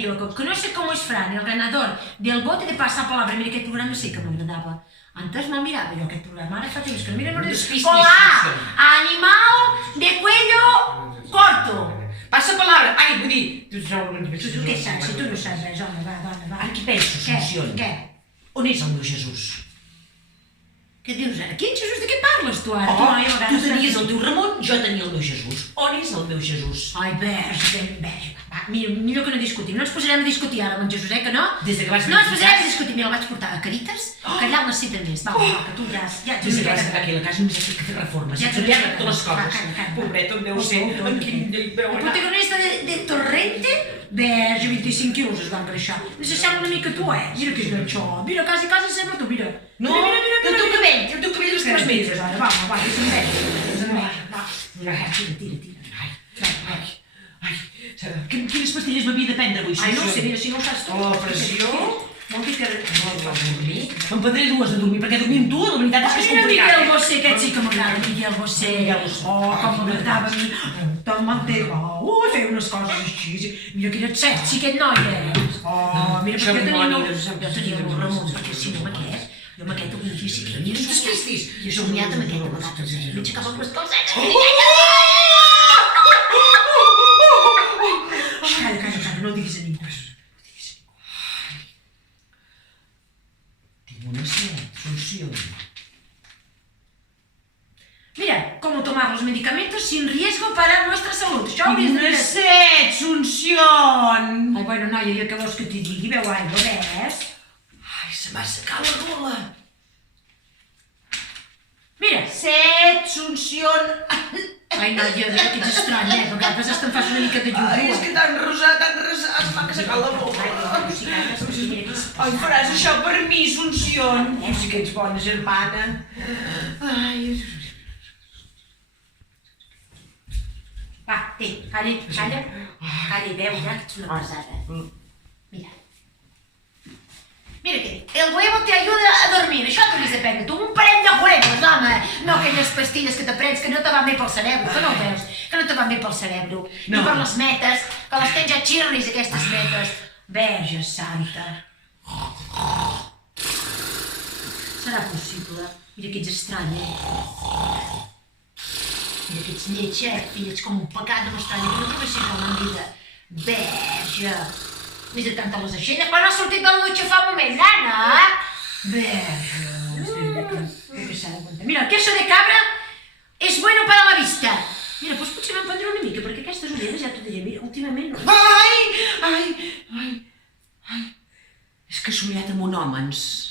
equivoco. Conoce cómo es Fran, el ganador del bote de pasapalabra. Mira, aquest programa sí que m'agradava. Antes me'l mirava jo, aquest programa. Ara fa temps que el miro. Hola, animal de cuello corto. Passapalabra. Ai, vull dir... Tu què saps? Si tu no saps res, home, va, dona, va. Ara què penso, Assumpción? Què? On és el meu Jesús? Què dius ara? Quin Jesús, de què parles tu ara? Tu tenies el teu Ramon, jo tenia el meu Jesús. On és el meu Jesús? Ai, verge. Va, millor que no discutim. No ens posarem a discutir ara amb en Jesús, que no? Des que vas No ens posarem a discutir. Mira, el vaig portar a Caritas, que allà el necessiten més. Va, que tu ja... Des que vas aquí a la casa només he fet reformes. Ja t'ho he fet totes les coses. Pobret, on deu ser? En quin llei veu El anar? protagonista de Torrente, verge, 25 quilos es van creixer. S'assembla una mica a tu, Mira que és ganxó. Mira, quasi sembla tu, mira. No, el teu cabell, les teves metres. Va, deixa'm veure. Va, tira. Ai, quines pastilles m'havia de prendre avui? Ai, no ho sé, mira, si no ho saps tu. Oh, pressió. Vol dir que... No vas dormir? Me'n prendré dues de dormir, perquè dormir amb tu, la veritat és que és Mira, complicat. Miguel Bosé, aquest sí que m'agrada, Miguel Bosé. Oh, com m'agradava a mi. Te'l mantega. Feia unes coses així. Mira que era sexy, aquest noi, Oh, mira, perquè jo tenia el Ramon, perquè si no amb aquest, jo amb aquest algun dia sí que havia despistis. Jo he somiat amb aquest a vegades, m'aixecava amb les calcetes. Calla, no ho diguis a ningú. Tinc una set, Assumpción. Mira, cómo tomar los medicamentos sin riesgo para nuestra salud. Això ho hauries Tinc de una fer. set, Assumpción. Ai, bueno, noia, jo què vols que t'hi digui? Beu aigua, ves? Ai, se m'ha assecat la gola. Mira. Set, Assumpción. Ai, noia, que ets estrany, perquè a vegades te'n fas una mica de llum. Ai, és que tan rosat, se m'ha assecat la boca. Ai, faràs això per mi, Assumpción. Sí que ets bona germana. Ai, Va, calla, veu, ja, que ets una pesada. Mira. Mira que el huevo te ayuda a dormir, això t'hauries de prendre tu, un parell de huevos, home, no aquelles pastilles que te prens que no te van bé pel cerebro, que no ho veus, que no te van bé pel cerebro, ni per les metes, que les tens ja xirris, aquestes metes. Verge santa. Serà possible? Mira que ets estrany, Mira que ets lleig, fill, ets com un pecat de m'estranya, que no trobessis en la vida. Verge. Mira tant a les aixelles, quan has sortit de la dutxa fa un moment, nana! Verge. Mira, el queso de cabra es bueno para la vista. Mira, doncs potser me'n prendré una mica, perquè aquestes ulleres, ja t'ho diré, mira, últimament no... Ai! És que he somiat amb un hòmens.